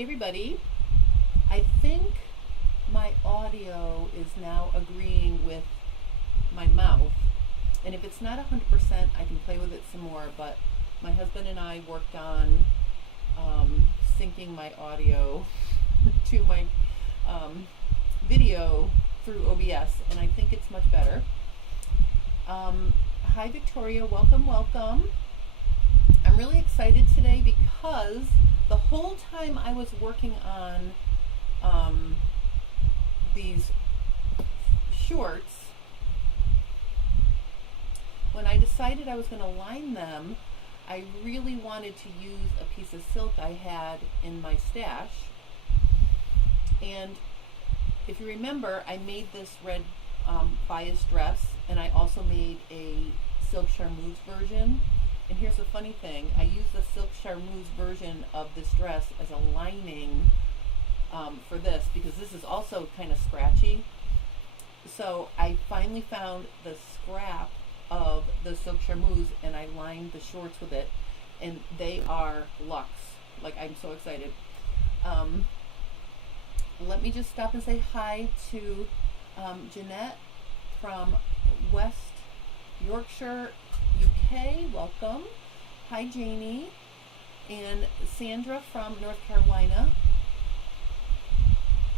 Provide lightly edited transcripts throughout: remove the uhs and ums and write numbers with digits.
Hey everybody, I think my audio is now agreeing with my mouth, and if it's not 100% I can play with it some more, but my husband and I worked on syncing my audio to my video through OBS, and I think it's much better. Hi Victoria, welcome. I'm really excited today because the whole time I was working on these shorts, when I decided I was going to line them, I really wanted to use a piece of silk I had in my stash. And if you remember, I made this red bias dress, and I also made a Silk Charmuse version. And here's the funny thing, I used the Silk Charmuse version of this dress as a lining for this, because this is also kind of scratchy. So I finally found the scrap of the Silk Charmuse and I lined the shorts with it, and they are luxe. Like, I'm so excited. Let me just stop and say hi to Jeanette from West Yorkshire, UK, welcome. Hi Janie. And Sandra from North Carolina.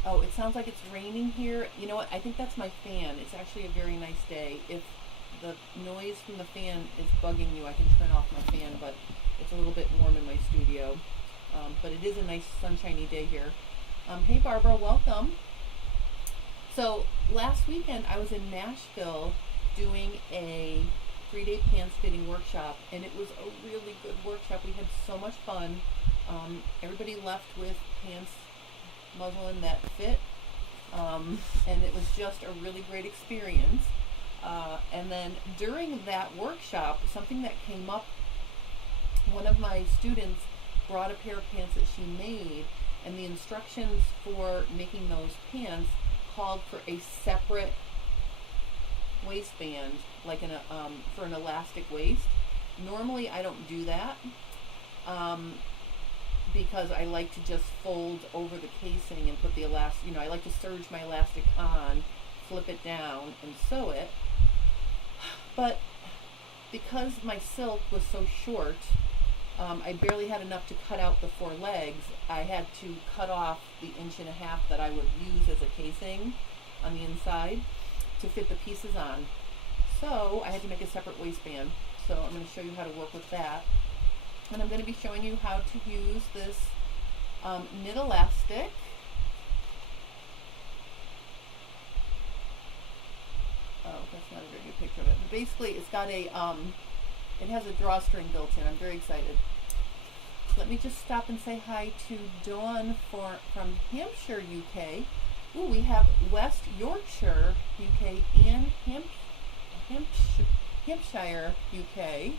Oh, it sounds like it's raining here. You know what, I think that's my fan. It's actually a very nice day. If the noise from the fan is bugging you, I can turn off my fan, but it's a little bit warm in my studio. But it is a nice sunshiny day here. Hey Barbara, welcome. So last weekend I was in Nashville doing a 3-day pants fitting workshop, and it was a really good workshop. We had so much fun. Everybody left with pants, muslin that fit, and it was just a really great experience. And then during that workshop, something that came up, one of my students brought a pair of pants that she made, and the instructions for making those pants called for a separate waistband, like for an elastic waist. Normally I don't do that because I like to just fold over the casing and put the elastic, I like to serge my elastic on, flip it down, and sew it. But because my silk was so short, I barely had enough to cut out the 4 legs. I had to cut off the 1.5 inches that I would use as a casing on the inside to fit the pieces on. So I had to make a separate waistband. So I'm going to show you how to work with that. And I'm going to be showing you how to use this knit elastic. Oh, that's not a very good picture of it. But basically, it's got a, it has a drawstring built in. I'm very excited. Let me just stop and say hi to Dawn from Hampshire, UK. Ooh, we have West Yorkshire, UK, and Hampshire, UK.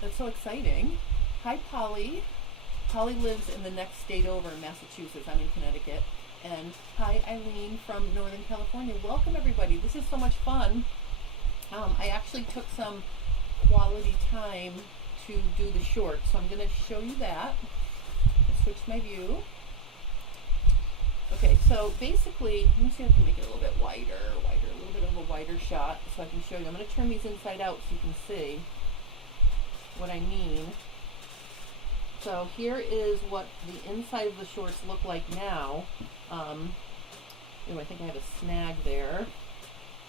That's so exciting. Hi, Polly. Polly lives in the next state over in Massachusetts. I'm in Connecticut. And hi, Eileen from Northern California. Welcome, everybody. This is so much fun. I actually took some quality time to do the short, so I'm going to show you that. I'll switch my view. Okay, so basically, let me see if I can make it a little bit wider, a little bit of a wider shot so I can show you. I'm going to turn these inside out so you can see what I mean. So here is what the inside of the shorts look like now. I think I have a snag there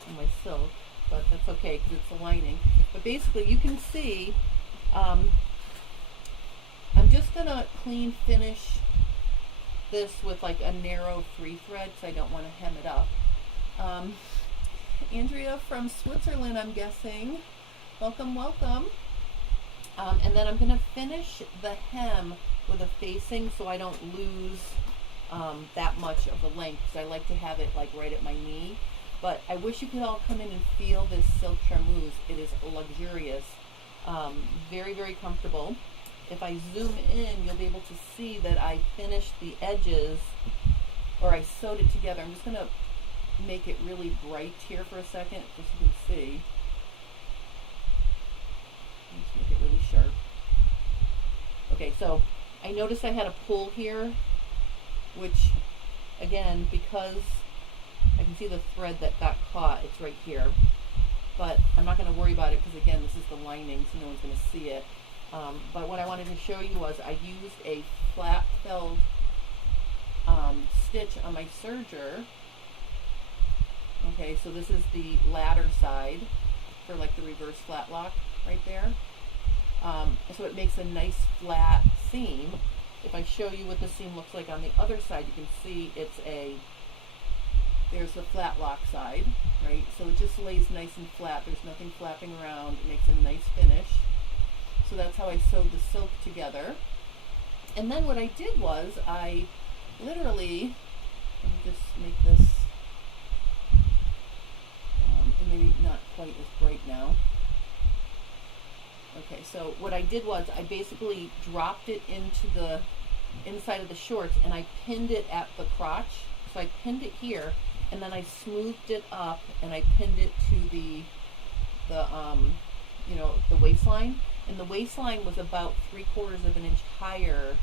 on my silk, but that's okay because it's a lining. But basically, you can see, I'm just going to clean finish this with like a narrow 3-thread because I don't want to hem it up. Andrea from Switzerland, I'm guessing. Welcome. And then I'm going to finish the hem with a facing so I don't lose that much of the length, because I like to have it like right at my knee. But I wish you could all come in and feel this Silk Charmuse. It is luxurious, very, very comfortable. If I zoom in, you'll be able to see that I finished the edges, or I sewed it together. I'm just going to make it really bright here for a second, just so you can see. Let's make it really sharp. Okay, so I noticed I had a pull here, which again, because I can see the thread that got caught, it's right here. But I'm not going to worry about it because again, this is the lining, so no one's going to see it. But what I wanted to show you was I used a flat felled stitch on my serger. Okay, so this is the ladder side for like the reverse flat lock right there. So it makes a nice flat seam. If I show you what the seam looks like on the other side, you can see there's the flat lock side, right? So it just lays nice and flat. There's nothing flapping around. It makes a nice finish. So that's how I sewed the silk together. And then what I did was I literally, let me just make this, and maybe not quite as bright now. Okay, so what I did was I basically dropped it into the inside of the shorts and I pinned it at the crotch. So I pinned it here and then I smoothed it up and I pinned it to the waistline. And the waistline was about 3/4 of an inch higher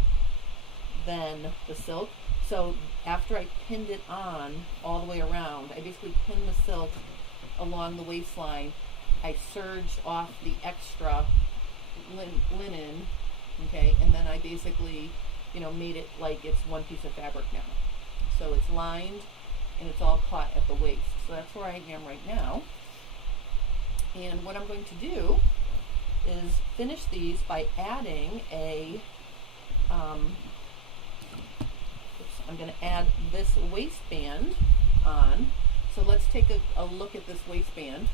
than the silk. So after I pinned it on all the way around, I basically pinned the silk along the waistline. I serged off the extra linen, okay, and then I basically, made it like it's one piece of fabric now. So it's lined and it's all caught at the waist. So that's where I am right now. And what I'm going to do is finish these by adding I'm going to add this waistband on. So let's take a look at this waistband.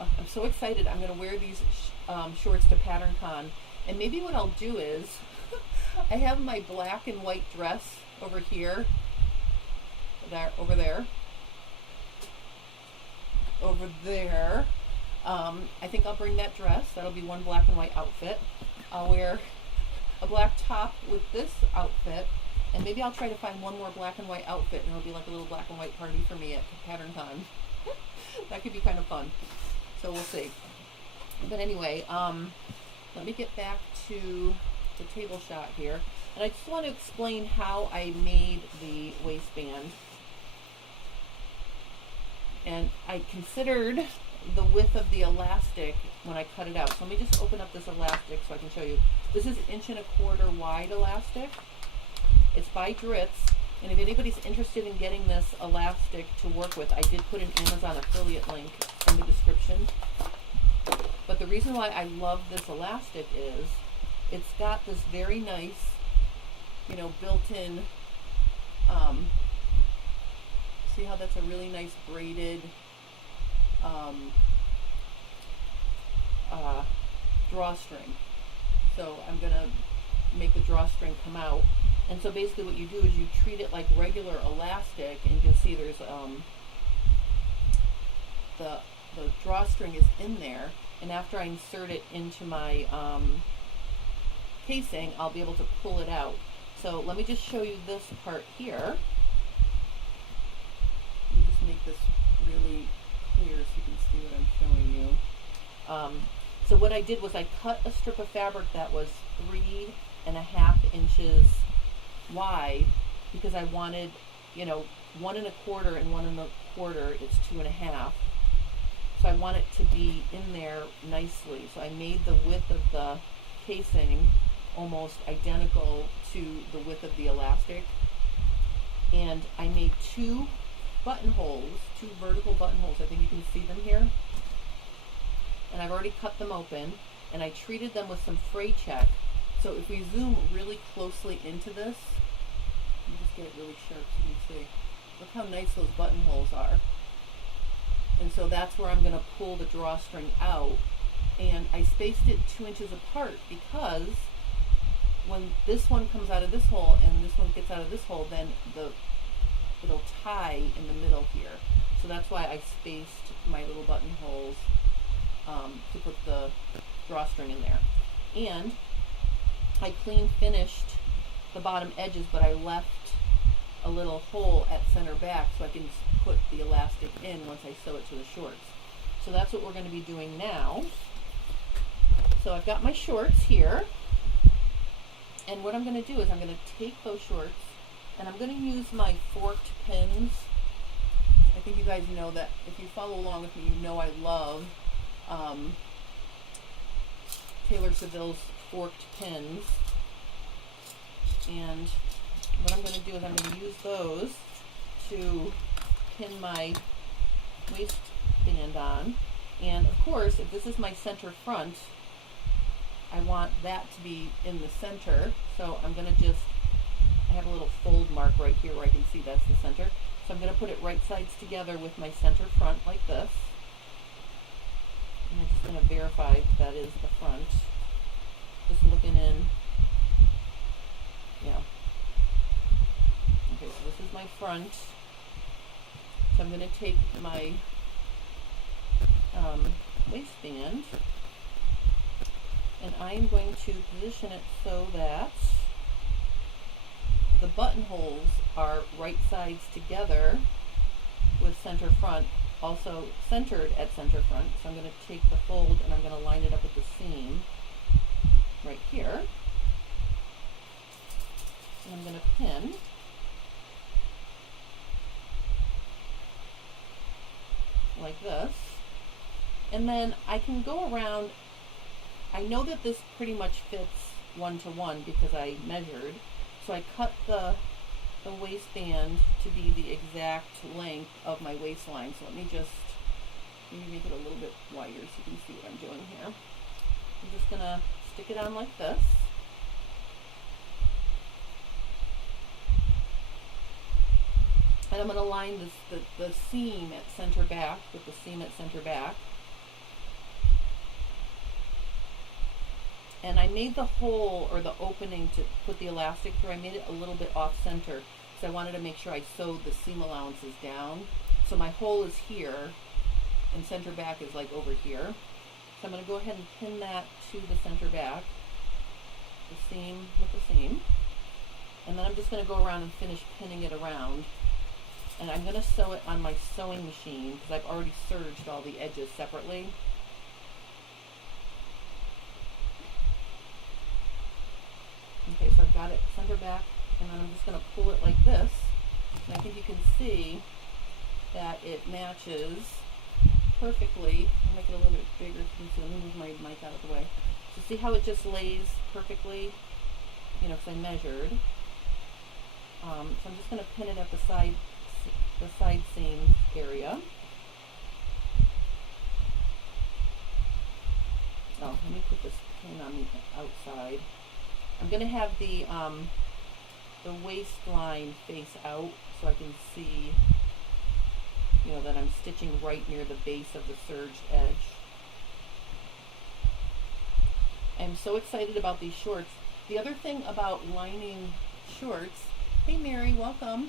I'm so excited. I'm going to wear these shorts to PatternCon. And maybe what I'll do is, I have my black and white dress over here, over there. I think I'll bring that dress. That'll be one black and white outfit. I'll wear a black top with this outfit, and maybe I'll try to find one more black and white outfit, and it'll be like a little black and white party for me at PatternCon. That could be kind of fun. So we'll see. But anyway, let me get back to the table shot here. And I just want to explain how I made the waistband. And I considered the width of the elastic when I cut it out. So let me just open up this elastic so I can show you. This is 1¼ inch wide elastic. It's by Dritz. And if anybody's interested in getting this elastic to work with, I did put an Amazon affiliate link in the description. But the reason why I love this elastic is it's got this very nice, built-in, see how that's a really nice braided drawstring. So I'm going to make the drawstring come out. And so basically what you do is you treat it like regular elastic, and you can see there's the drawstring is in there, and after I insert it into my casing, I'll be able to pull it out. So let me just show you this part here. Let me just make this really clear so you can see what I'm showing you. So what I did was I cut a strip of fabric that was 3.5 inches wide, because I wanted, 1.25 and 1.25, it's 2.5. So I want it to be in there nicely. So I made the width of the casing almost identical to the width of the elastic. And I made 2 buttonholes, 2 vertical buttonholes. I think you can see them here. And I've already cut them open, and I treated them with some fray check. So if we zoom really closely into this, let me just get it really sharp so you can see. Look how nice those buttonholes are. And so that's where I'm going to pull the drawstring out. And I spaced it 2 inches apart because when this one comes out of this hole and this one gets out of this hole, then it'll tie in the middle here. So that's why I spaced my little buttonholes to put the drawstring in there. And I clean finished the bottom edges, but I left a little hole at center back so I can put the elastic in once I sew it to the shorts. So that's what we're going to be doing now. So I've got my shorts here, And what I'm going to do is I'm going to take those shorts and I'm going to use my forked pins. I think you guys know that if you follow along with me, you know I love Taylor Seville's forked pins. And what I'm going to do is I'm going to use those to pin my waistband on. And of course, if this is my center front, I want that to be in the center. So I'm going to just, I have a little fold mark right here where I can see that's the center. So I'm going to put it right sides together with my center front like this. And I'm just going to verify that is the front. Just looking in. Yeah. Okay, so this is my front. So I'm going to take my waistband and I am going to position it so that the buttonholes are right sides together with center front, also centered at center front. So I'm going to take the fold and I'm going to line it up with the seam right here. And I'm going to pin. Like this. And then I can go around. I know that this pretty much fits 1-to-1 because I measured. So I cut the waistband to be the exact length of my waistline. So let me just maybe make it a little bit wider so you can see what I'm doing here. I'm just going to stick it on like this. And I'm going to line this, the seam at center back with the seam at center back. And I made the hole or the opening to put the elastic through, I made it a little bit off center. So I wanted to make sure I sewed the seam allowances down. So my hole is here and center back is like over here. So I'm going to go ahead and pin that to the center back, the seam with the seam. And then I'm just going to go around and finish pinning it around. And I'm going to sew it on my sewing machine because I've already serged all the edges separately. Okay, so I've got it center back, and then I'm just going to pull it like this. And I think you can see that it matches perfectly. I'll make it a little bit bigger so you can see. Let me move my mic out of the way. So see how it just lays perfectly? You know, because I measured. So I'm just going to pin it at the side seam area. Oh, let me put this pin on the outside. I'm going to have the waistline face out so I can see, you know, that I'm stitching right near the base of the serged edge. I'm so excited about these shorts. The other thing about lining shorts, hey Mary, welcome.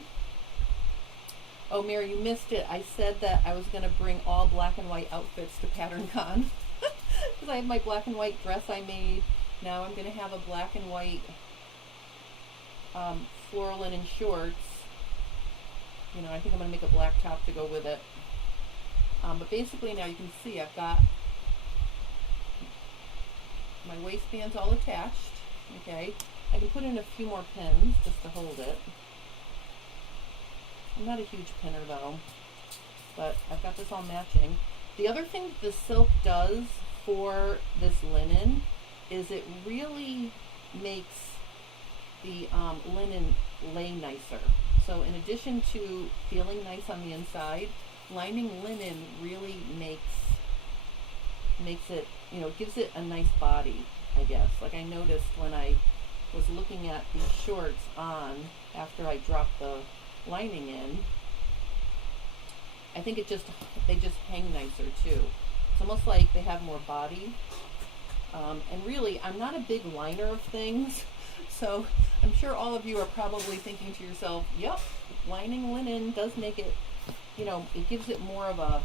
Oh Mary, you missed it. I said that I was going to bring all black and white outfits to PatternCon because I have my black and white dress I made. Now I'm going to have a black and white floral linen shorts. You know, I think I'm going to make a black top to go with it. But basically now you can see I've got my waistbands all attached. Okay, I can put in a few more pins just to hold it. I'm not a huge pinner though, but I've got this all matching. The other thing the silk does for this linen is it really makes the linen lay nicer. So in addition to feeling nice on the inside, lining linen really makes it, you know, gives it a nice body, I guess. Like I noticed when I was looking at these shorts on after I dropped the lining in, I think they just hang nicer too. It's almost like they have more body. And really, I'm not a big liner of things, so I'm sure all of you are probably thinking to yourself, yep, lining linen does make it, you know, it gives it more of a,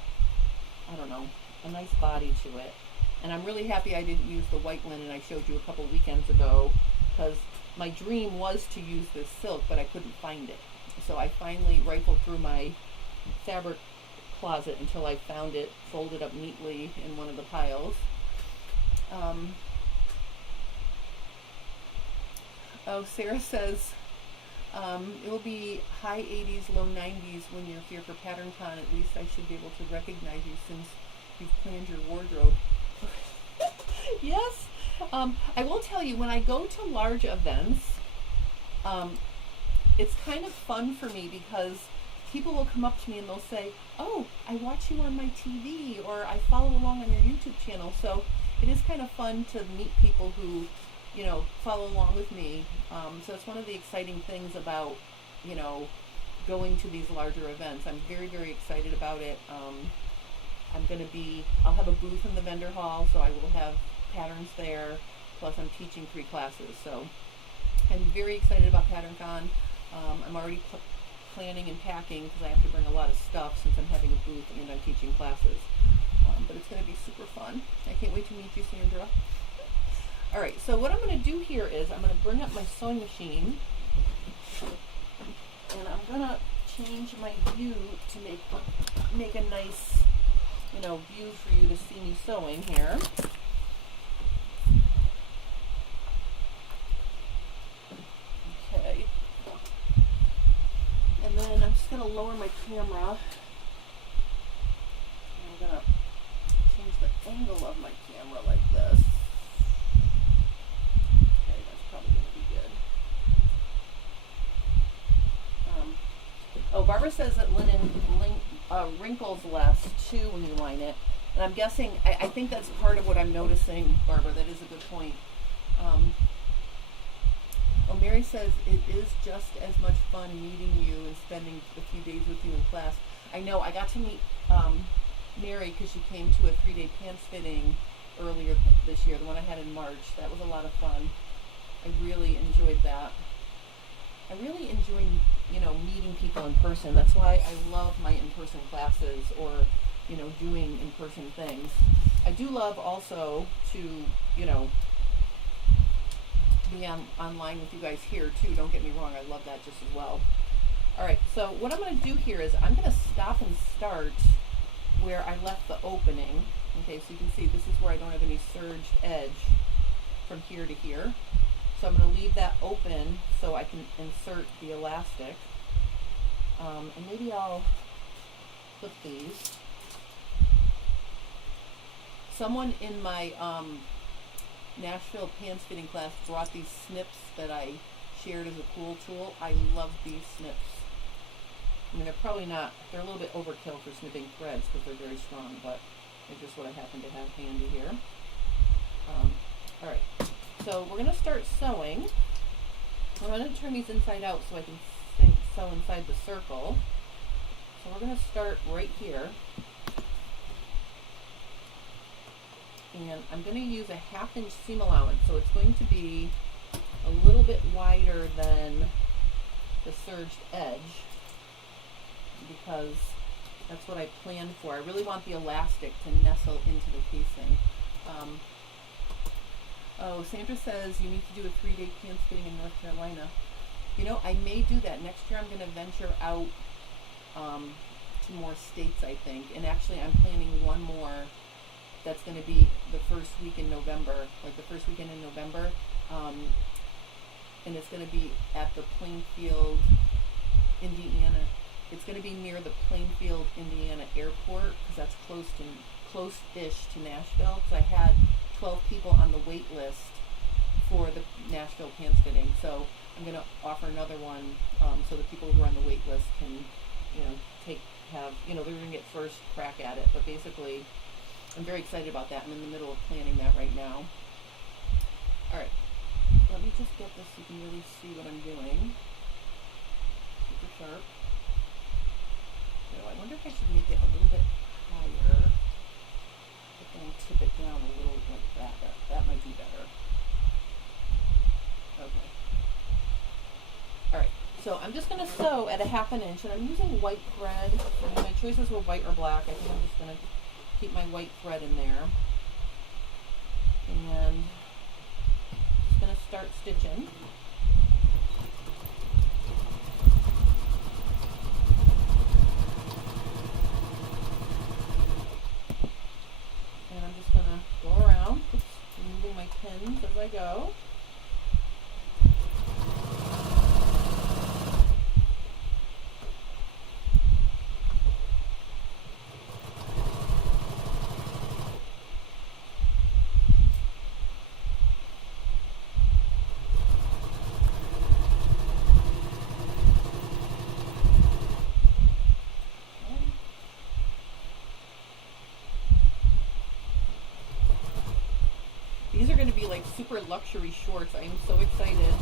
I don't know, a nice body to it. And I'm really happy I didn't use the white linen I showed you a couple weekends ago, because my dream was to use this silk, but I couldn't find it. So I finally rifled through my fabric closet until I found it folded up neatly in one of the piles. Oh, Sarah says it will be high 80s, low 90s when you're here for PatternCon. At least I should be able to recognize you since you've planned your wardrobe. Yes. I will tell you, when I go to large events, it's kind of fun for me because people will come up to me and they'll say, oh, I watch you on my TV, or I follow along on your YouTube channel. So it is kind of fun to meet people who, you know, follow along with me. So it's one of the exciting things about, you know, going to these larger events. I'm very, very excited about it. I'll have a booth in the vendor hall, so I will have patterns there, plus I'm teaching 3 classes. So I'm very excited about PatternCon. I'm already planning and packing because I have to bring a lot of stuff since I'm having a booth and I'm teaching classes. But it's going to be super fun. I can't wait to meet you, Sandra. All right, so what I'm going to do here is I'm going to bring up my sewing machine, and I'm going to change my view to make a nice, you know, view for you to see me sewing here. Okay. And then I'm just going to lower my camera. And I'm going to change the angle of my camera like this. Okay, that's probably going to be good. Oh, Barbara says that linen wrinkles less too when you line it. And I'm guessing, I think that's part of what I'm noticing, Barbara. That is a good point. Mary says it is just as much fun meeting you and spending a few days with you in class. I know, I got to meet Mary because she came to a 3-day pants fitting earlier this year, the one I had in March. That was a lot of fun. I really enjoyed that. I really enjoy, you know, meeting people in person. That's why I love my in-person classes, or, you know, doing in-person things. I do love also to, you know, be online with you guys here too. Don't get me wrong, I love that just as well. Alright, so what I'm going to do here is I'm going to stop and start where I left the opening. Okay, so you can see this is where I don't have any serged edge from here to here. So I'm going to leave that open so I can insert the elastic. And maybe I'll flip these. Someone in my Nashville pants fitting class brought these snips that I shared as a cool tool. I love these snips. I mean, they're probably not, they're a little bit overkill for snipping threads because they're very strong, but they're just what I happen to have handy here. Alright, so we're going to start sewing. I'm going to turn these inside out so I can sew inside the circle. So we're going to start right here. And I'm going to use a 1/2 inch seam allowance, so it's going to be a little bit wider than the serged edge because that's what I planned for. I really want the elastic to nestle into the casing. Oh, Sandra says you need to do a 3-day pants fitting in North Carolina. You know, I may do that. Next year I'm going to venture out to more states, I think. And actually I'm planning one more that's going to be the first week in November, like the first weekend in November. And it's going to be at the Plainfield, Indiana. It's going to be near the Plainfield, Indiana airport because that's close-ish to Nashville. Because I had 12 people on the wait list for the Nashville pants fitting. So I'm going to offer another one so the people who are on the wait list can, you know, they're going to get first crack at it. But basically, I'm very excited about that. I'm in the middle of planning that right now. Alright, let me just get this so you can really see what I'm doing. Super sharp. So I wonder if I should make it a little bit higher. But then tip it down a little like that. That might be better. Okay. Alright, so I'm just going to sew at a 1/2 inch, and I'm using white thread. I mean, my choices were white or black. I think I'm just going to keep my white thread in there. And just going to start stitching. And I'm just going to go around, removing my pins as I go. These are going to be like super luxury shorts. I am so excited.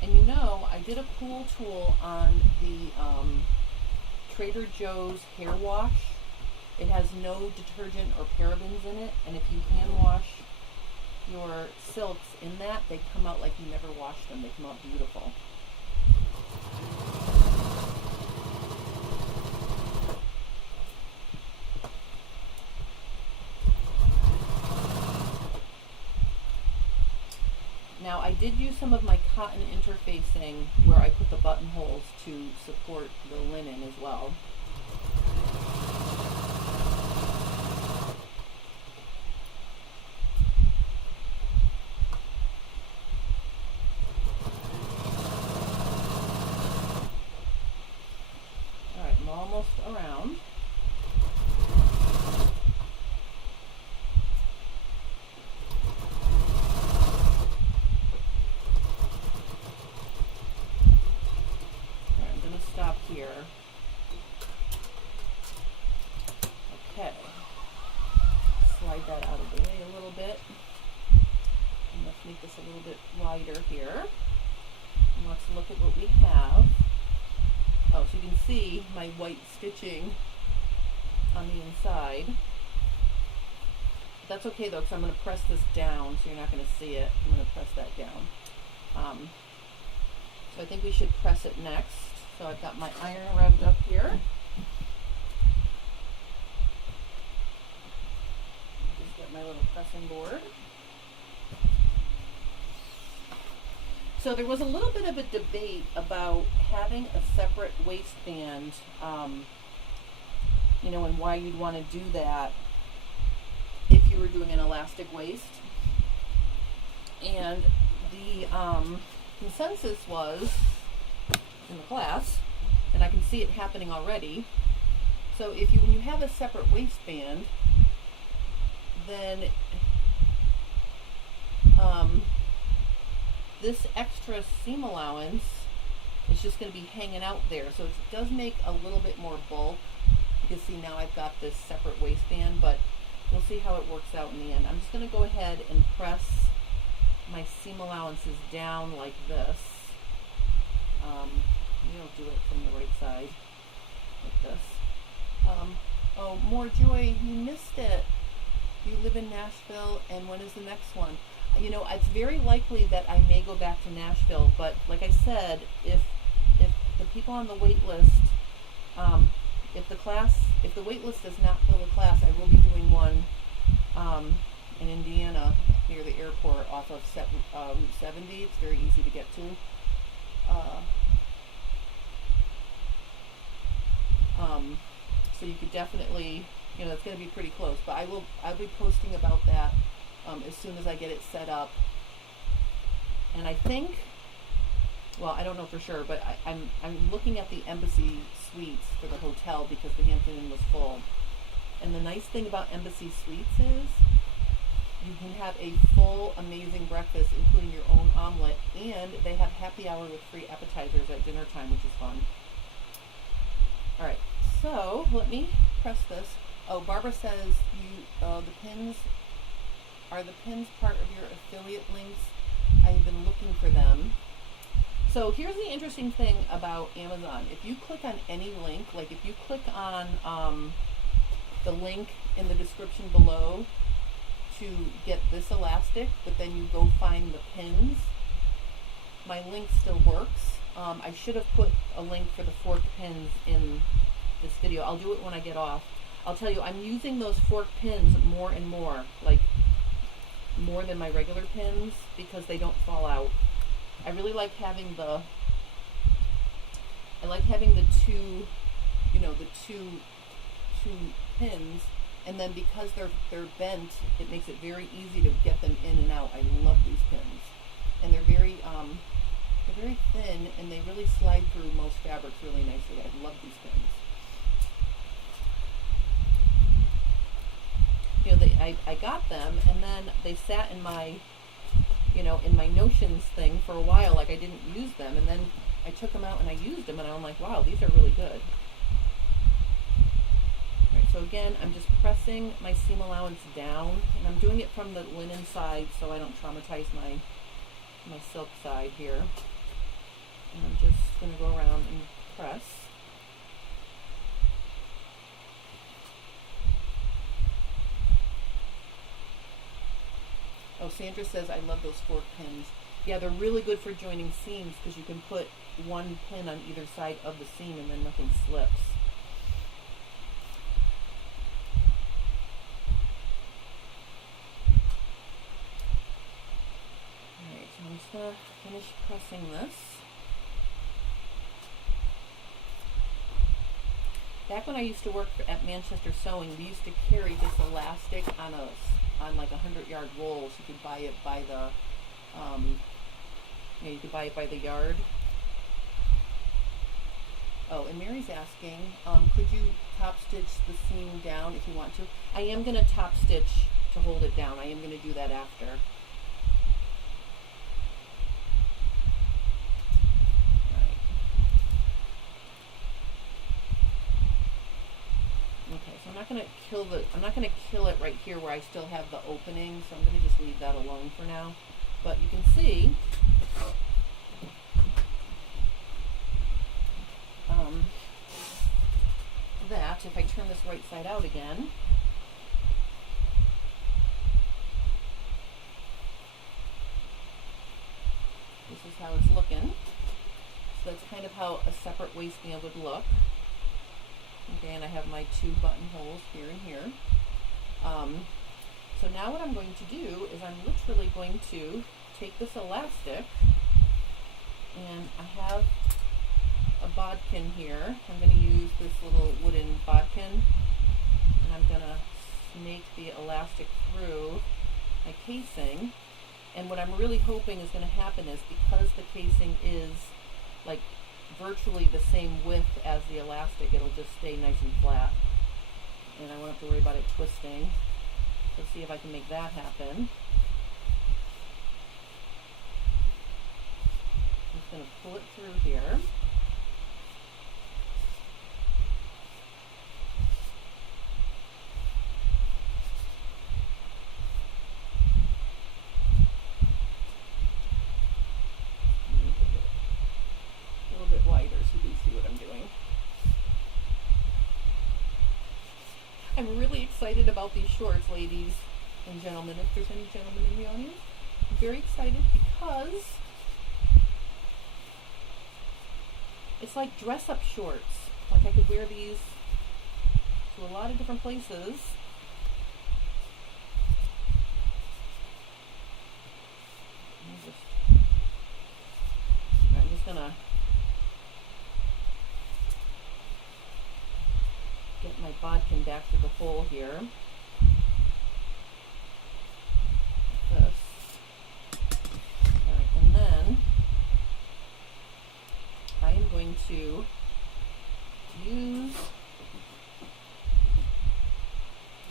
And you know, I did a cool tool on the Trader Joe's hair wash. It has no detergent or parabens in it, and if you hand wash your silks in that, they come out like you never washed them. They come out beautiful. Now I did use some of my cotton interfacing where I put the buttonholes to support the linen as well. Alright, I'm almost around. Here. Okay. Slide that out of the way a little bit. And let's make this a little bit wider here. And let's look at what we have. Oh, so you can see my white stitching on the inside. That's okay though, because I'm going to press this down, so you're not going to see it. I'm going to press that down. So I think we should press it next. So I've got my iron revved up here. Just get my little pressing board. So there was a little bit of a debate about having a separate waistband, you know, and why you'd want to do that if you were doing an elastic waist. And the consensus was in the class, and I can see it happening already. So if when you have a separate waistband, then this extra seam allowance is just going to be hanging out there. So it does make a little bit more bulk. You can see now I've got this separate waistband, but we'll see how it works out in the end. I'm just going to go ahead and press my seam allowances down like this. Maybe I'll do it from the right side, like this. Oh, more joy, you missed it. You live in Nashville, and when is the next one? You know, it's very likely that I may go back to Nashville, but like I said, if the people on the wait list, if the wait list does not fill the class, I will be doing one in Indiana near the airport off of Route 70. It's very easy to get to. So you could definitely, you know, it's going to be pretty close. But I'll be posting about that as soon as I get it set up. And I think, well, I don't know for sure, but I'm looking at the Embassy Suites for the hotel because the Hampton Inn was full. And the nice thing about Embassy Suites is you can have a full, amazing breakfast, including your own omelet, and they have happy hour with free appetizers at dinner time, which is fun. All right, so let me press this. Oh, Barbara says the pins, are the pins part of your affiliate links? I've been looking for them. So here's the interesting thing about Amazon. If you click on any link, like if you click on the link in the description below to get this elastic, but then you go find the pins, my link still works. I should have put a link for the forked pins in this video. I'll do it when I get off. I'll tell you, I'm using those forked pins more and more, like more than my regular pins, because they don't fall out. I really like having the two, you know, the two pins, and then because they're bent, it makes it very easy to get them in and out. I love these pins, and they're very thin, and they really slide through most fabrics really nicely. I love these pins. You know, I got them, and then they sat in my, you know, in my notions thing for a while. Like I didn't use them, and then I took them out and I used them, and I'm like, wow, these are really good. All right, So again, I'm just pressing my seam allowance down, and I'm doing it from the linen side so I don't traumatize my silk side here. And I'm just going to go around and press. Oh, Sandra says, I love those fork pins. Yeah, they're really good for joining seams because you can put one pin on either side of the seam and then nothing slips. Alright, so I'm just going to finish pressing this. Back when I used to work at Manchester Sewing, we used to carry this elastic on like 100-yard rolls. You could buy it by the, you could buy it by the yard. Oh, and Mary's asking, could you top stitch the seam down if you want to? I am going to top stitch to hold it down. I am going to do that after. I'm not going to kill it right here where I still have the opening, so I'm going to just leave that alone for now. But you can see that if I turn this right side out again, this is how it's looking. So that's kind of how a separate waistband would look. Okay, and I have my 2 buttonholes here and here. So now what I'm going to do is I'm literally going to take this elastic, and I have a bodkin here. I'm going to use this little wooden bodkin, and I'm going to snake the elastic through my casing. And what I'm really hoping is going to happen is, because the casing is like virtually the same width as the elastic, it'll just stay nice and flat, and I won't have to worry about it twisting. So see if I can make that happen. I'm just going to pull it through here. I'm really excited about these shorts, ladies and gentlemen, if there's any gentlemen in the audience. I'm very excited because it's like dress-up shorts. Like, I could wear these to a lot of different places. I'm just gonna get my bodkin back to the hole here. Like this. Alright, and then I am going to use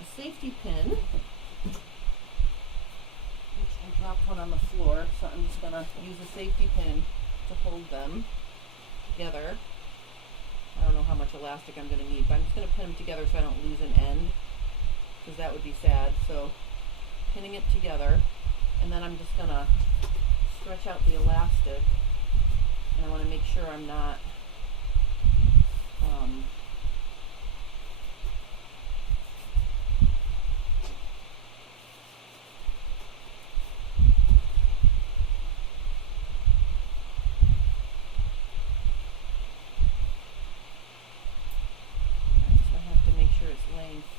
a safety pin, which I dropped one on the floor, so I'm just going to use a safety pin to hold them together. I don't know how much elastic I'm going to need, but I'm just going to pin them together so I don't lose an end, because that would be sad. So pinning it together, and then I'm just going to stretch out the elastic, and I want to make sure I'm not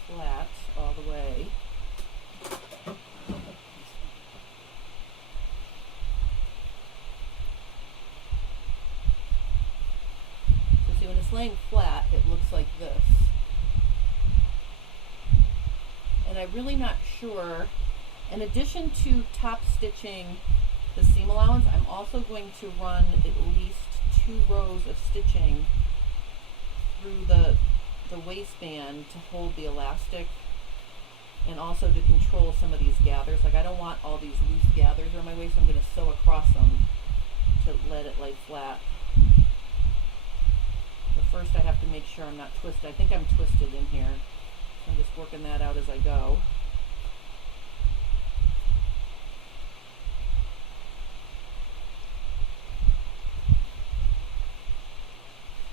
flat all the way. So see, when it's laying flat, it looks like this. And I'm really not sure, in addition to top stitching the seam allowance, I'm also going to run at least 2 rows of stitching through the waistband to hold the elastic, and also to control some of these gathers. Like, I don't want all these loose gathers around my waist, so I'm going to sew across them to let it lay flat. But first I have to make sure I'm not twisted. I think I'm twisted in here. I'm just working that out as I go.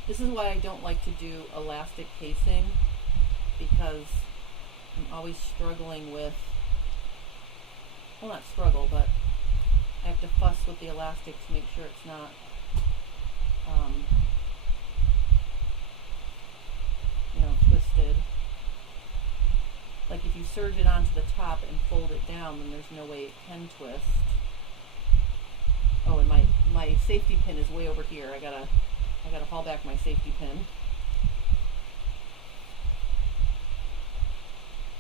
This is why I don't like to do elastic casing, because I'm always struggling with, well, not struggle, but I have to fuss with the elastic to make sure it's not you know, twisted. Like if you serge it onto the top and fold it down, then there's no way it can twist. Oh, and my safety pin is way over here. I gotta haul back my safety pin.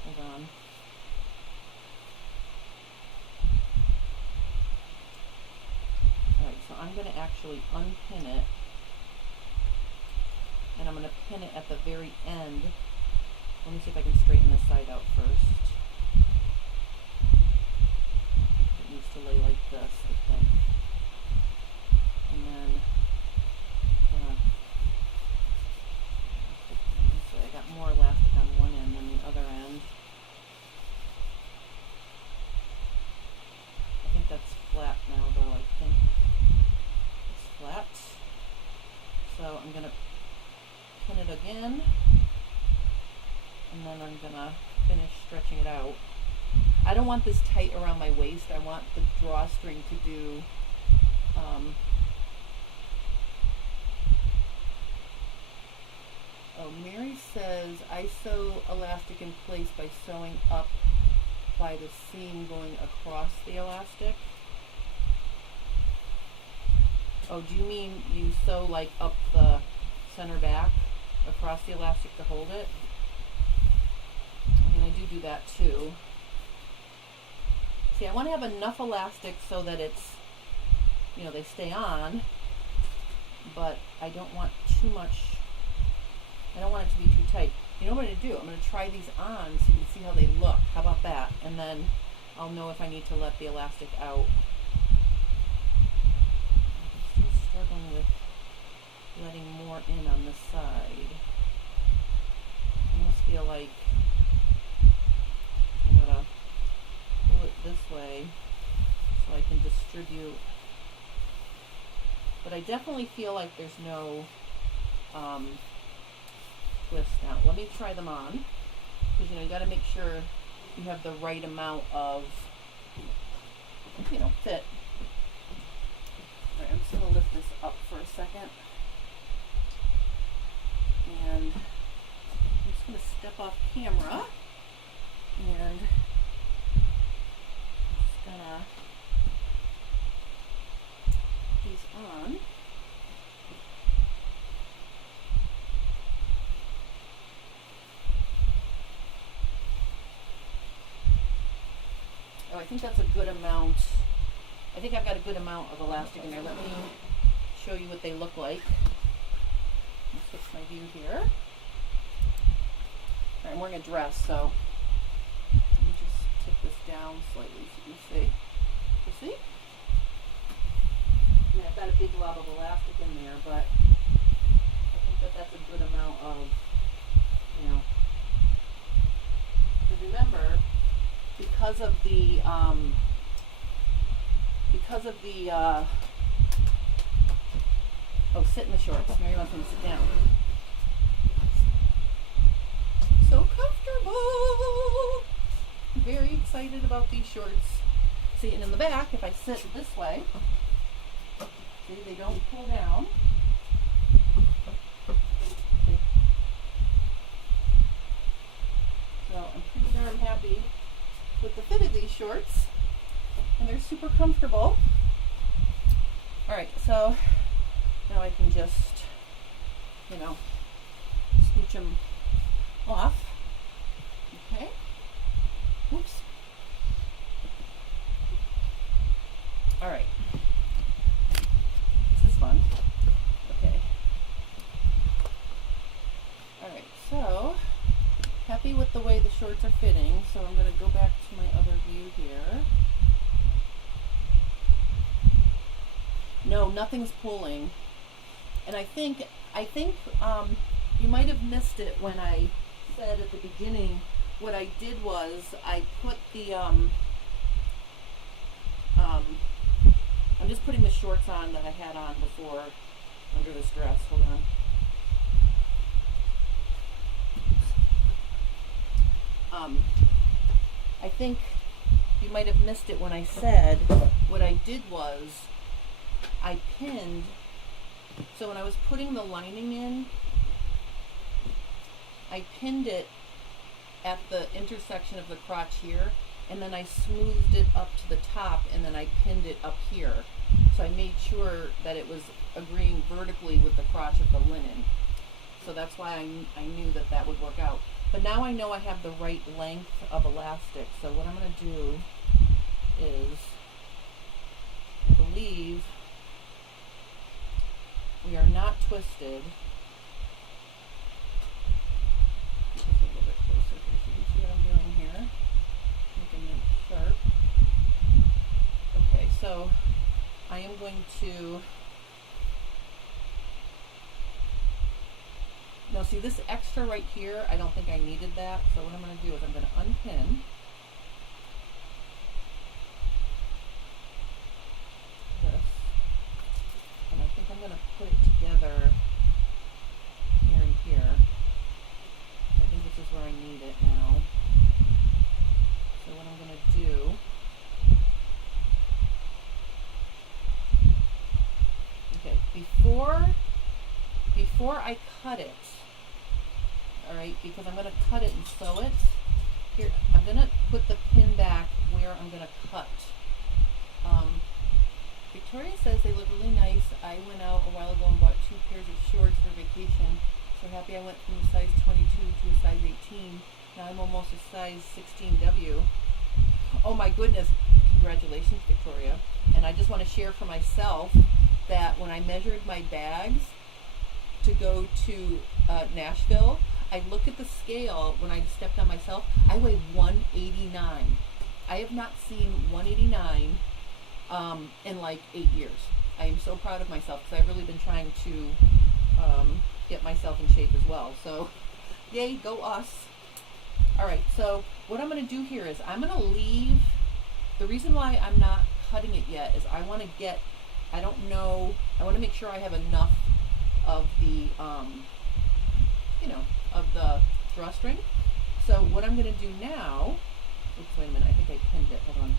Hold on. Alright, so I'm going to actually unpin it, and I'm going to pin it at the very end. Let me see if I can straighten this side out first. It needs to lay like this, I think. And then so I got more elastic on one end than the other end. I think that's flat now though, I think it's flat. So I'm going to pin it again, and then I'm going to finish stretching it out. I don't want this tight around my waist. I want the drawstring to do oh, Mary says, I sew elastic in place by sewing up by the seam going across the elastic. Oh, do you mean you sew like up the center back across the elastic to hold it? I mean, I do that too. See, I want to have enough elastic so that it's, you know, they stay on, but I don't want too much. I don't want it to be too tight. You know what I'm going to do? I'm going to try these on so you can see how they look. How about that? And then I'll know if I need to let the elastic out. I'm still struggling with letting more in on this side. I almost feel like I'm going to pull it this way so I can distribute. But I definitely feel like there's no twist now. Let me try them on, because you know, you got to make sure you have the right amount of, you know, fit. All right, I'm just going to lift this up for a second, and I'm just going to step off camera, and I'm just going to put these on. I think that's a good amount. I think I've got a good amount of elastic in there. Let me show you what they look like. Let's fix my view here. All right, I'm wearing a dress, so let me just tip this down slightly so you can see. You see? I mean, I've got a big glob of elastic in there, but I think that that's a good amount of, you know, because remember, because of the oh, sit in the shorts. Mary wants me to sit down. So comfortable. I'm very excited about these shorts. See, and in the back, if I sit this way, see, they don't pull down. See? So I'm pretty darn happy with the fit of these shorts, and they're super comfortable. Alright, so now I can just, you know, scooch them off. Okay. Oops. Alright. This is fun. Okay. Alright, so happy with the way the shorts are fitting, so I'm going to go back to my other view here. No, nothing's pulling. And I think you might have missed it when I said at the beginning, what I did was I put the, I'm just putting the shorts on that I had on before under this dress. Hold on. I think you might have missed it when I said what I did was I pinned, so when I was putting the lining in, I pinned it at the intersection of the crotch here, and then I smoothed it up to the top, and then I pinned it up here. So I made sure that it was agreeing vertically with the crotch of the linen. So that's why I knew that that would work out. But now I know I have the right length of elastic. So what I'm going to do is, I believe we are not twisted. Just a little bit closer here so you can see what I'm doing here. Making them sharp. Okay, so I am going to, now see this extra right here, I don't think I needed that. So what I'm going to do is I'm going to unpin this, and I think I'm going to put it together here and here. I think this is where I need it now. So what I'm going to do, okay, before I cut it, all right, because I'm going to cut it and sew it, here, I'm going to put the pin back where I'm going to cut. Victoria says they look really nice. I went out a while ago and bought 2 pairs of shorts for vacation. So happy I went from a size 22 to a size 18. Now I'm almost a size 16W. Oh my goodness. Congratulations, Victoria. And I just want to share for myself that when I measured my bags to go to Nashville, I looked at the scale when I stepped on myself. I weighed 189. I have not seen 189 in like 8 years. I am so proud of myself because I've really been trying to get myself in shape as well. So yay, go us. All right, so what I'm going to do here is I'm going to leave, the reason why I'm not cutting it yet is I want to get, I don't know, I want to make sure I have enough of the, you know, of the drawstring. So what I'm going to do now, oops, wait a minute, I think I pinned it, hold on.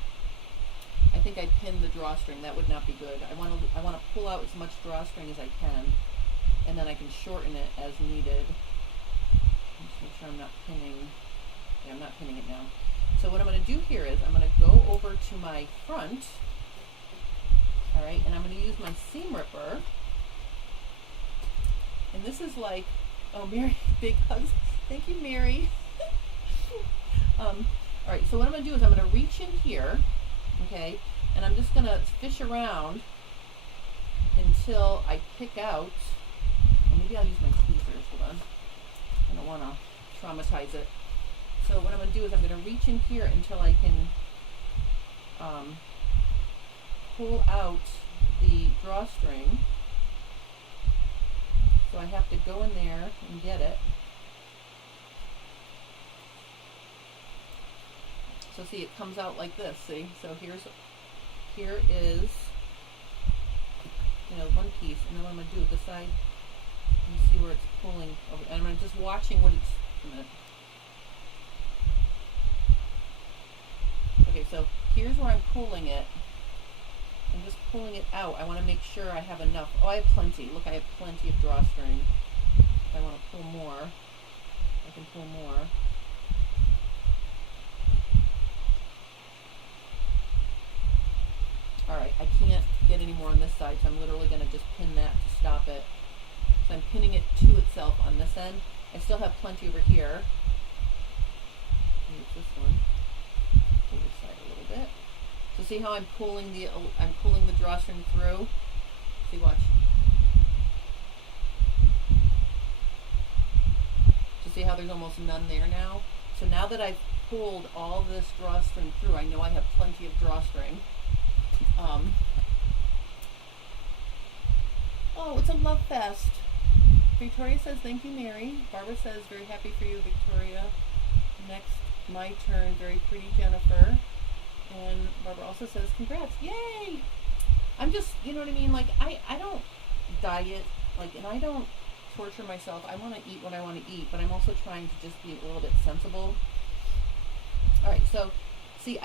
I think I pinned the drawstring. That would not be good. I want to pull out as much drawstring as I can, and then I can shorten it as needed. Just make sure I'm not pinning. Yeah, I'm not pinning it now. So what I'm going to do here is I'm going to go over to my front, all right, and I'm going to use my seam ripper. And this is like, oh, Mary, big hugs. Thank you, Mary. All right, so what I'm going to do is I'm going to reach in here. Okay, and I'm just going to fish around until I pick out, or maybe I'll use my tweezers, hold on, I don't want to traumatize it. So what I'm going to do is I'm going to reach in here until I can pull out the drawstring. So I have to go in there and get it. So see, it comes out like this, see? So here is, you know, one piece, and then what I'm going to do, this side, you see where it's pulling over, and I'm just watching what it's, a minute. Okay, so here's where I'm pulling it. I'm just pulling it out. I want to make sure I have enough. Oh, I have plenty. Look, I have plenty of drawstring. If I want to pull more, I can pull more. Alright, I can't get any more on this side, so I'm literally going to just pin that to stop it. So I'm pinning it to itself on this end. I still have plenty over here. Use this one. Pull this side a little bit. So see how I'm pulling the drawstring through? See, watch. So see how there's almost none there now? So now that I've pulled all this drawstring through, I know I have plenty of drawstring. Oh, it's a love fest. Victoria says, thank you, Mary. Barbara says, very happy for you, Victoria. Next, my turn. Very pretty, Jennifer. And Barbara also says, congrats. Yay! I'm just, you know what I mean? Like, I don't diet, like, and I don't torture myself. I want to eat what I want to eat, but I'm also trying to just be a little bit sensible. All right, so, see,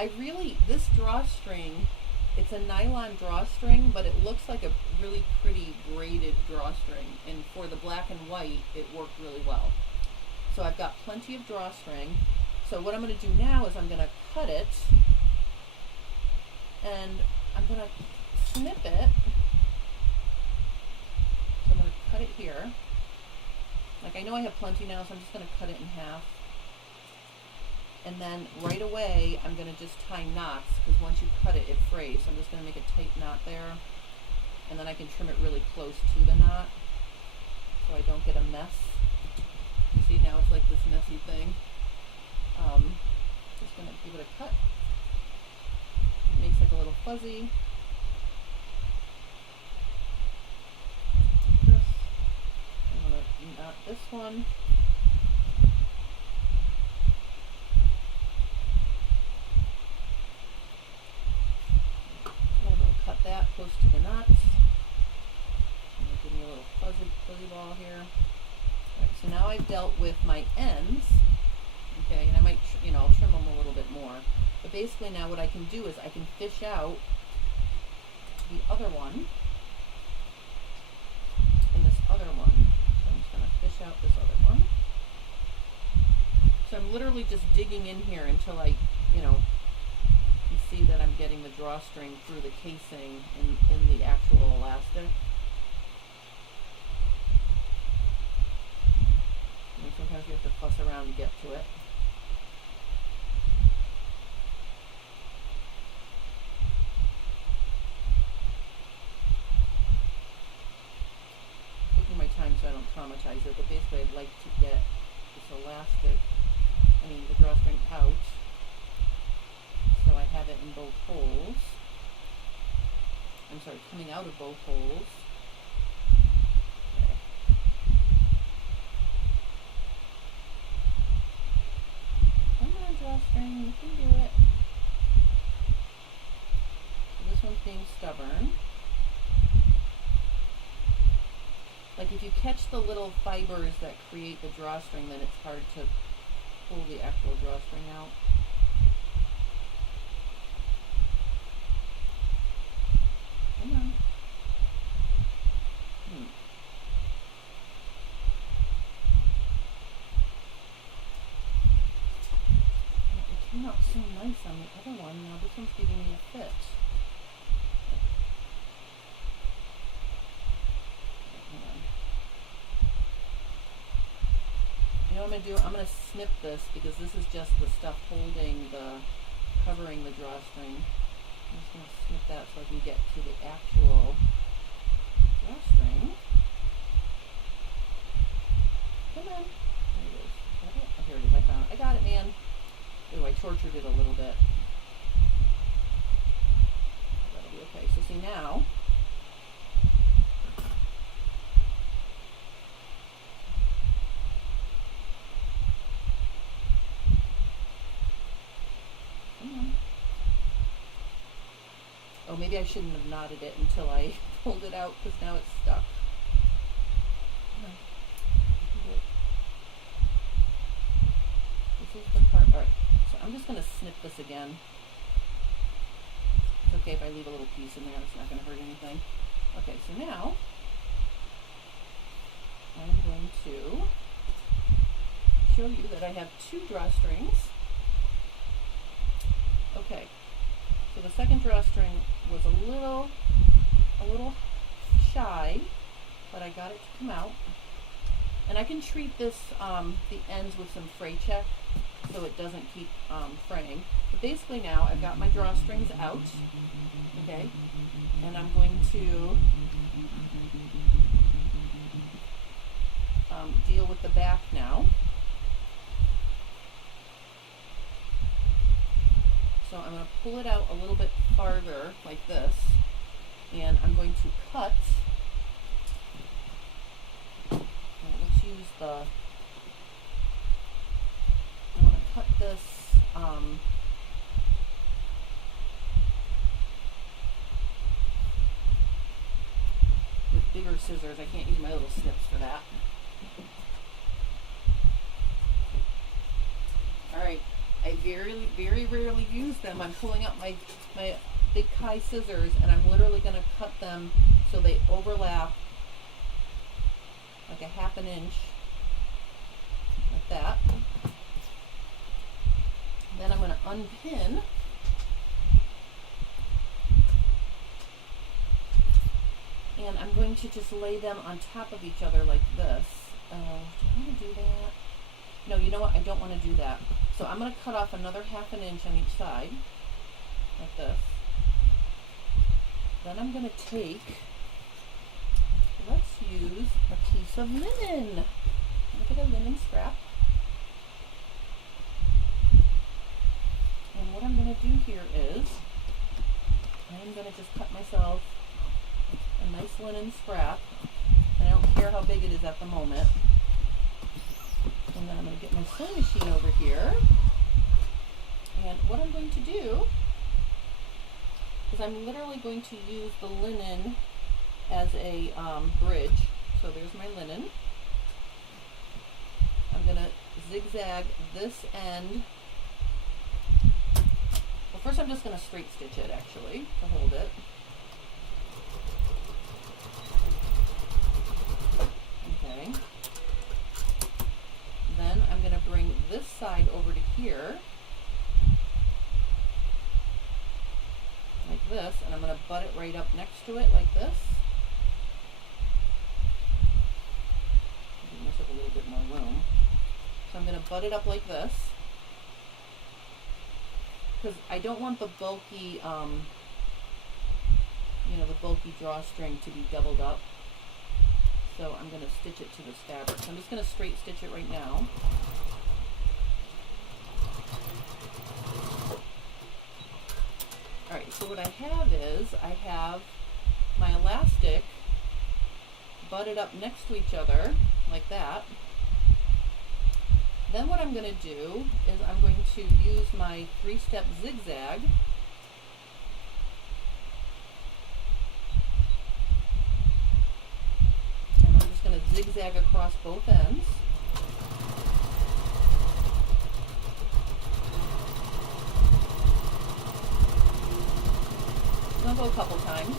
this drawstring, it's a nylon drawstring, but it looks like a really pretty braided drawstring. And for the black and white, it worked really well. So I've got plenty of drawstring. So what I'm going to do now is I'm going to cut it, and I'm going to snip it. So I'm going to cut it here. Like, I know I have plenty now, so I'm just going to cut it in half. And then right away, I'm going to just tie knots, because once you cut it, it frays. So I'm just going to make a tight knot there. And then I can trim it really close to the knot, so I don't get a mess. You see, now it's like this messy thing. Just going to give it a cut. It makes like a little fuzzy. This. I'm going to knot this one. I'm going to cut that close to the knots. I'm going to give me a little fuzzy ball here. All right, so now I've dealt with my ends. Okay, and I might, I'll trim them a little bit more. But basically now what I can do is I can fish out the other one and this other one. So I'm just going to fish out this other one. So I'm literally just digging in here until I, you see that I'm getting the drawstring through the casing in the actual elastic. And sometimes you have to fuss around to get to it. Time so I don't traumatize it, but basically I'd like to get this the drawstring out, so I have it in both holes. I'm sorry, coming out of both holes. Okay. Come on, drawstring, you can do it. So this one's being stubborn. Like, if you catch the little fibers that create the drawstring, then it's hard to pull the actual drawstring out. Come on. It came out so nice on the other one. Now this one's giving me a fit. You know what I'm going to do? I'm going to snip this, because this is just the stuff covering the drawstring. I'm just going to snip that so I can get to the actual drawstring. Come on. There it is. Is that it? Oh, here it is. I found it. I got it, man. Ooh, I tortured it a little bit. That'll be okay. So see now, oh, maybe I shouldn't have knotted it until I pulled it out, because now it's stuck. This is the part. Alright, so I'm just going to snip this again. It's okay if I leave a little piece in there, it's not going to hurt anything. Okay, so now I'm going to show you that I have 2 drawstrings. Okay. So the second drawstring was a little shy, but I got it to come out. And I can treat this, the ends with some fray check, so it doesn't keep fraying. But basically now I've got my drawstrings out, okay, and I'm going to deal with the back now. So I'm going to pull it out a little bit farther, like this, and I'm going to cut. use the, I want to cut this, with bigger scissors. I can't use my little snips for that. Alright, I very, very rarely use them. I'm pulling out my big Kai scissors, and I'm literally going to cut them so they overlap like a half an inch, like that. Then I'm going to unpin. And I'm going to just lay them on top of each other like this. Do I want to do that? No, you know what? I don't want to do that. So I'm going to cut off another half an inch on each side, like this. Then I'm going to take, let's use a piece of linen. Look at a linen scrap. And what I'm going to do here is, I'm going to just cut myself a nice linen scrap. And I don't care how big it is at the moment. And then I'm going to get my sewing machine over here. And what I'm going to do is I'm literally going to use the linen as a bridge. So there's my linen. I'm going to zigzag this end. Well, first I'm just going to straight stitch it actually to hold it. Okay. Then I'm going to bring this side over to here, like this, and I'm going to butt it right up next to it like this. Give myself a little bit more room. So I'm going to butt it up like this, because I don't want the bulky, the bulky drawstring to be doubled up. So I'm going to stitch it to this fabric. So I'm just going to straight stitch it right now. Alright, so what I have is, I have my elastic butted up next to each other, like that. Then what I'm going to do is I'm going to use my 3-step zigzag. Going to zigzag across both ends. I'll go a couple times.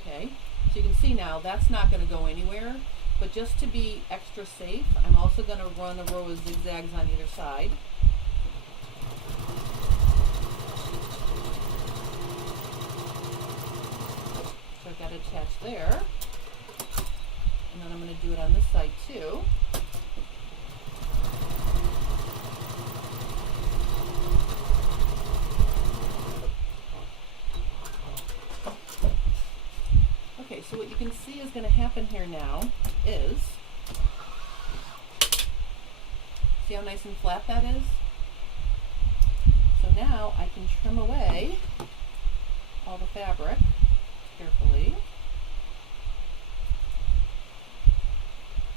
Okay, so you can see now that's not going to go anywhere, but just to be extra safe, I'm also going to run a row of zigzags on either side. I've got it attached there, and then I'm going to do it on this side too. Okay, so what you can see is going to happen here now is, see how nice and flat that is? So now I can trim away all the fabric carefully,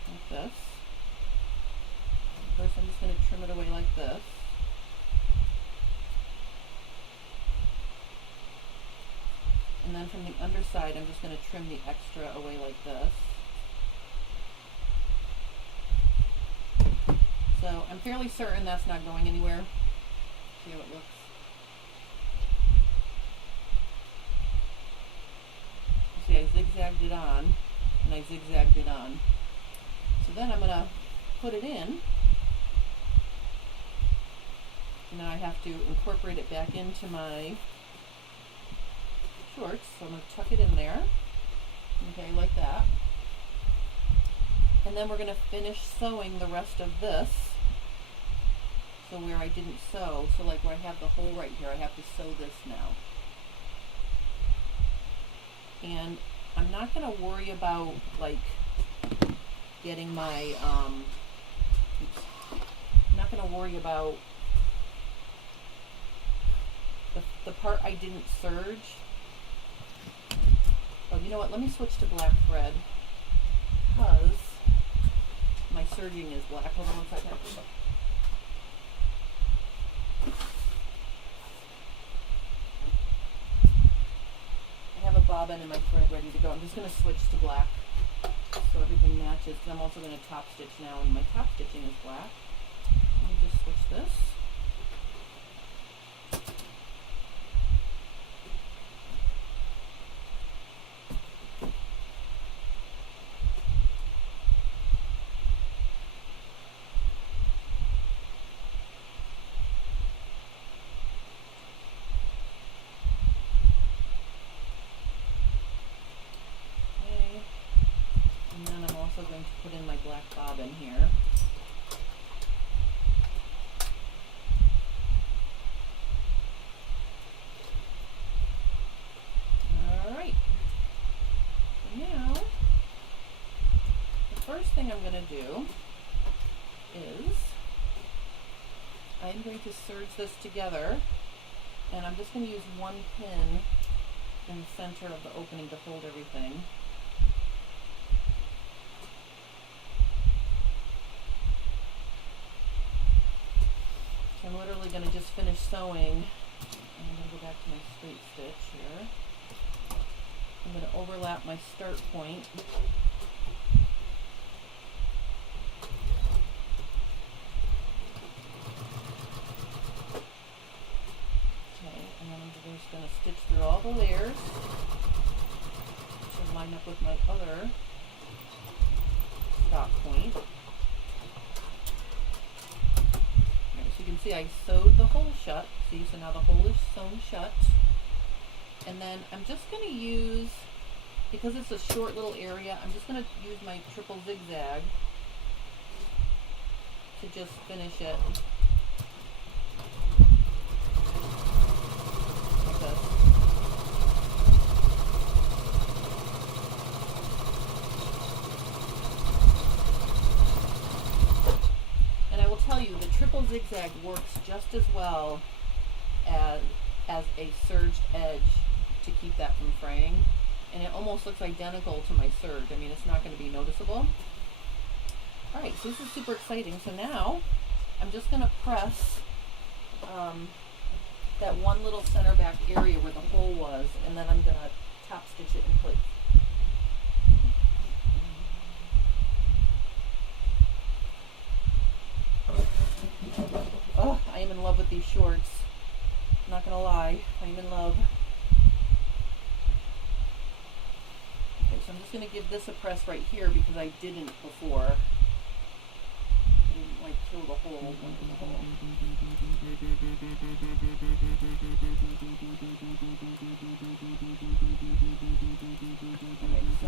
like this. First I'm just going to trim it away like this. And then from the underside I'm just going to trim the extra away like this. So I'm fairly certain that's not going anywhere. See how it looks? See, I zigzagged it on, and I zigzagged it on. So then I'm going to put it in. Now I have to incorporate it back into my shorts, so I'm going to tuck it in there. Okay, like that. And then we're going to finish sewing the rest of this. So where I didn't sew, so like where I have the hole right here, I have to sew this now. And I'm not going to worry about like getting my, I'm not going to worry about the part I didn't serge Oh, you know what? Let me switch to black thread because my serging is black. Hold on one second. I have a bobbin and my thread ready to go. I'm just going to switch to black so everything matches, because I'm also going to top stitch now, and my top stitching is black. Let me just switch this. Going to put in my black bobbin here. Alright. So now, the first thing I'm going to do is I'm going to serge this together, and I'm just going to use one pin in the center of the opening to hold everything. I'm literally going to just finish sewing. I'm going to go back to my straight stitch here. I'm going to overlap my start point. Okay, and then I'm just going to stitch through all the layers to line up with my other stop point. You can see I sewed the hole shut. See, so now the hole is sewn shut. And then I'm just going to use, because it's a short little area, I'm just going to use my triple zigzag to just finish it like this. Tell you, the triple zigzag works just as well as a serged edge to keep that from fraying, and it almost looks identical to my serge. I mean, it's not going to be noticeable. Alright, so this is super exciting. So now I'm just going to press that one little center back area where the hole was, and then I'm going to top stitch it in place. Oh, I am in love with these shorts. I'm not gonna lie, I am in love. Okay, so I'm just gonna give this a press right here because I didn't before. I didn't like kill the hole into the hole. Okay, so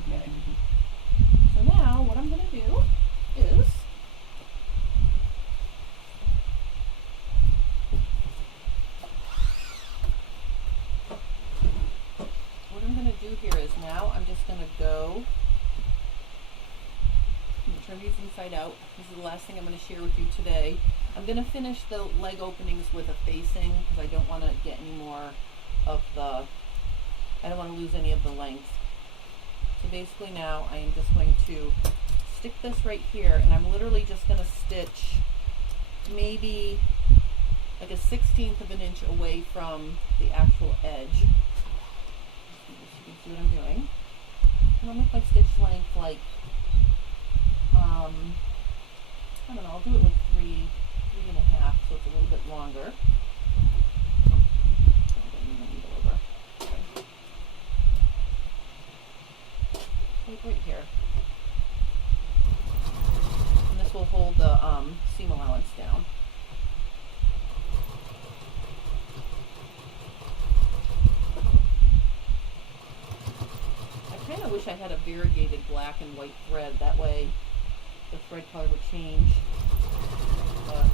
okay. So now what I'm going to do is now I'm just going to go and turn these inside out. This is the last thing I'm going to share with you today. I'm going to finish the leg openings with a facing because I don't want to get any more of the, I don't want to lose any of the length. So basically now I am just going to stick this right here, and I'm literally just going to stitch maybe like a 1/16 of an inch away from the actual edge. You can see what I'm doing. And I'll make my stitch length like, I don't know, I'll do it like 3.5, so it's a little bit longer. Right here. And this will hold the seam allowance down. I kind of wish I had a variegated black and white thread. That way the thread color would change. But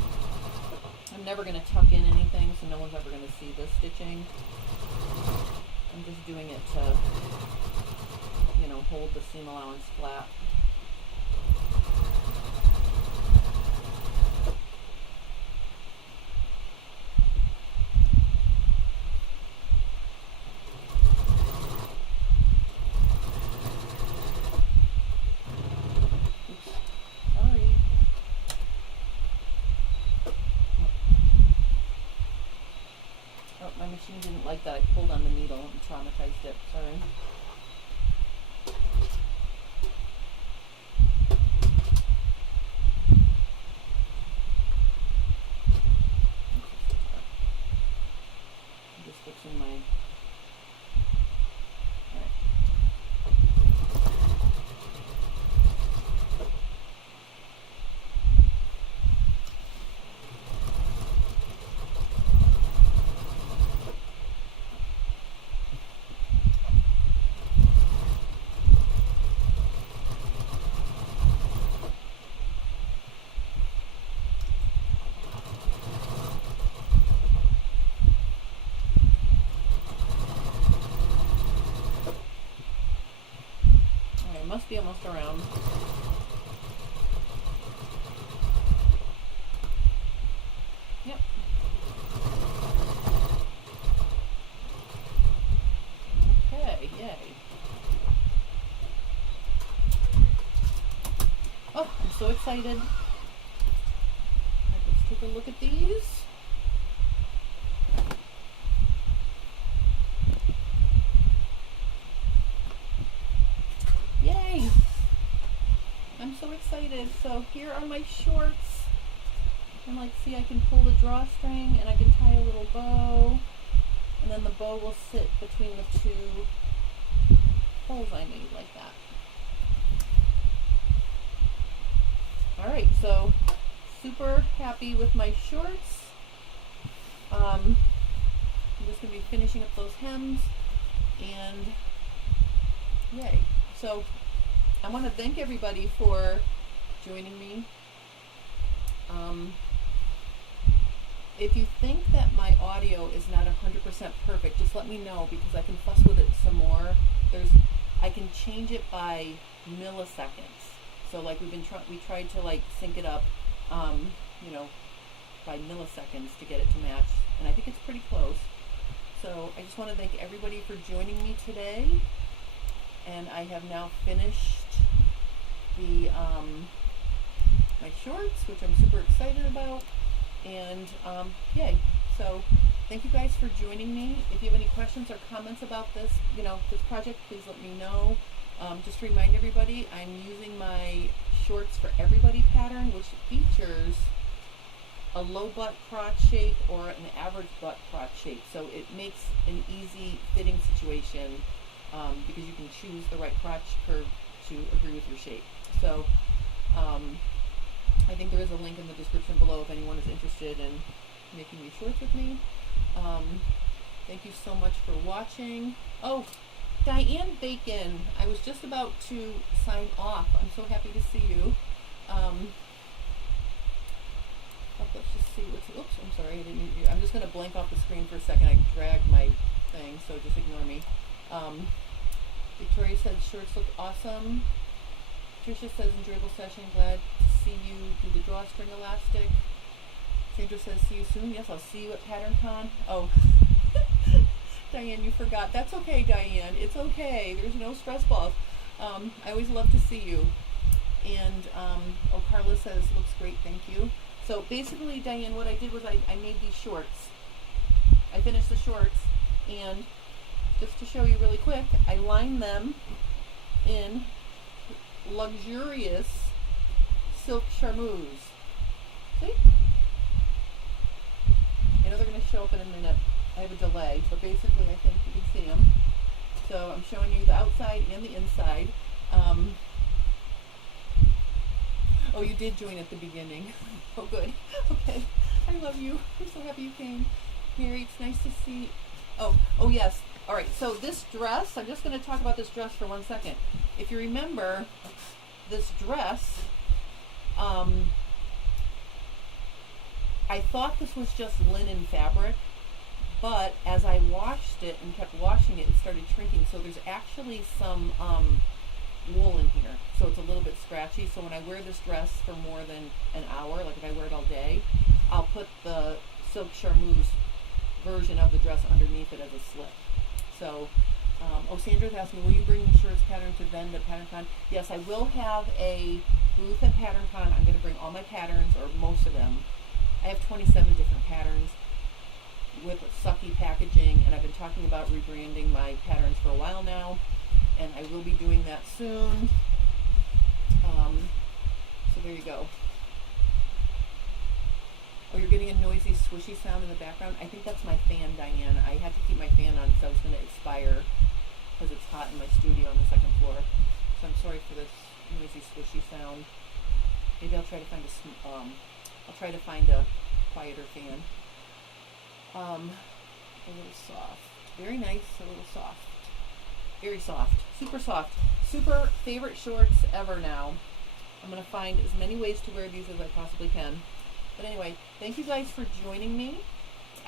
I'm never going to tuck in anything, so no one's ever going to see this stitching. I'm just doing it to, you know, hold the seam allowance flat. SewTites dip, sorry. I'm just fixing my, alright. Must be almost around. Yep. Okay, yay. Oh, I'm so excited. All right, let's take a look at these. Yay! I'm so excited. So here are my shorts. And like, see, I can pull the drawstring and I can tie a little bow. And then the bow will sit between the two holes I made like that. Alright, so super happy with my shorts. I'm just going to be finishing up those hems. And yay. So I want to thank everybody for joining me. If you think that my audio is not 100% perfect, just let me know because I can fuss with it some more. I can change it by milliseconds. So like we tried to like sync it up, you know, by milliseconds to get it to match, and I think it's pretty close. So I just want to thank everybody for joining me today. And I have now finished the my shorts, which I'm super excited about. And yay! So thank you guys for joining me. If you have any questions or comments about this, you know, this project, please let me know. Just to remind everybody, I'm using my Shorts for Everybody pattern, which features a low butt crotch shape or an average butt crotch shape. So it makes an easy fitting situation. Because you can choose the right crotch curve to agree with your shape. So I think there is a link in the description below if anyone is interested in making these shorts with me. Thank you so much for watching. Oh, Diane Bacon, I was just about to sign off. I'm so happy to see you. Let's just see what's, oops, I'm sorry, I'm just going to blank off the screen for a second. I dragged my thing, so just ignore me. Victoria said shorts look awesome. Tricia says enjoyable session, glad to see you do the drawstring elastic. Sandra says see you soon. Yes, I'll see you at PatternCon. Oh, Diane, you forgot. That's okay, Diane. It's okay. There's no stress balls. I always love to see you. And oh, Carla says looks great, thank you. So basically, Diane, what I did was I made these shorts. I finished the shorts, and just to show you really quick, I lined them in luxurious Silk Charmuse. See? I know they're going to show up in a minute. I have a delay, but basically I think you can see them. So I'm showing you the outside and the inside. Oh, you did join at the beginning. Oh, good. Okay. I love you. I'm so happy you came. Mary, it's nice to see. Oh, yes. All right. So this dress, I'm just going to talk about this dress for 1 second. If you remember, this dress, I thought this was just linen fabric, but as I washed it and kept washing it, it started shrinking. So there's actually some wool in here, so it's a little bit scratchy. So when I wear this dress for more than an hour, like if I wear it all day, I'll put the Silk Charmuse version of the dress underneath it as a slip. So oh, Sandra's asking, will you bring the shirts pattern to vend at PatternCon? Yes, I will have a booth at PatternCon. I'm going to bring all my patterns, or most of them. I have 27 different patterns, with sucky packaging, and I've been talking about rebranding my patterns for a while now, and I will be doing that soon. So there you go. Oh, you're getting a noisy swishy sound in the background. I think that's my fan, Diane. I had to keep my fan on because I was going to expire because it's hot in my studio on the second floor. So I'm sorry for this noisy swishy sound. Maybe I'll try to find a quieter fan. A little soft. Very nice, a little soft. Very soft. Super soft. Super favorite shorts ever now. I'm going to find as many ways to wear these as I possibly can. But anyway, thank you guys for joining me.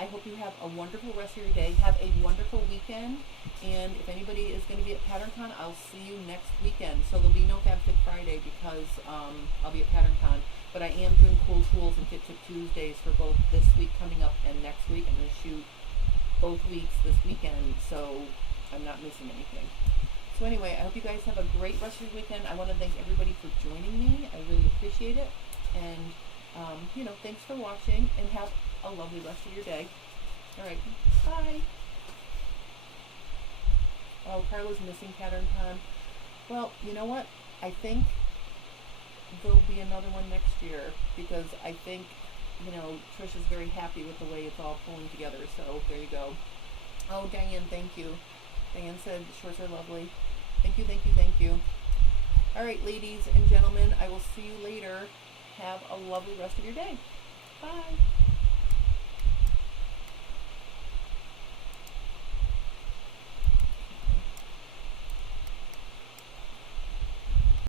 I hope you have a wonderful rest of your day. Have a wonderful weekend. And if anybody is going to be at PatternCon, I'll see you next weekend. So there'll be no Fab Fit Friday because I'll be at PatternCon. But I am doing Cool Tools and Fit Tip Tuesdays for both this week coming up and next week. I'm going to shoot both weeks this weekend, so I'm not missing anything. So anyway, I hope you guys have a great rest of your weekend. I want to thank everybody for joining me. I really appreciate it. And, thanks for watching, and have a lovely rest of your day. All right, bye. Oh, Carla's missing PatternCon. Well, you know what? I think there'll be another one next year because I think, Trish is very happy with the way it's all pulling together. So there you go. Oh, Diane, thank you. Diane said the shorts are lovely. Thank you, thank you, thank you. All right, ladies and gentlemen, I will see you later. Have a lovely rest of your day. Bye.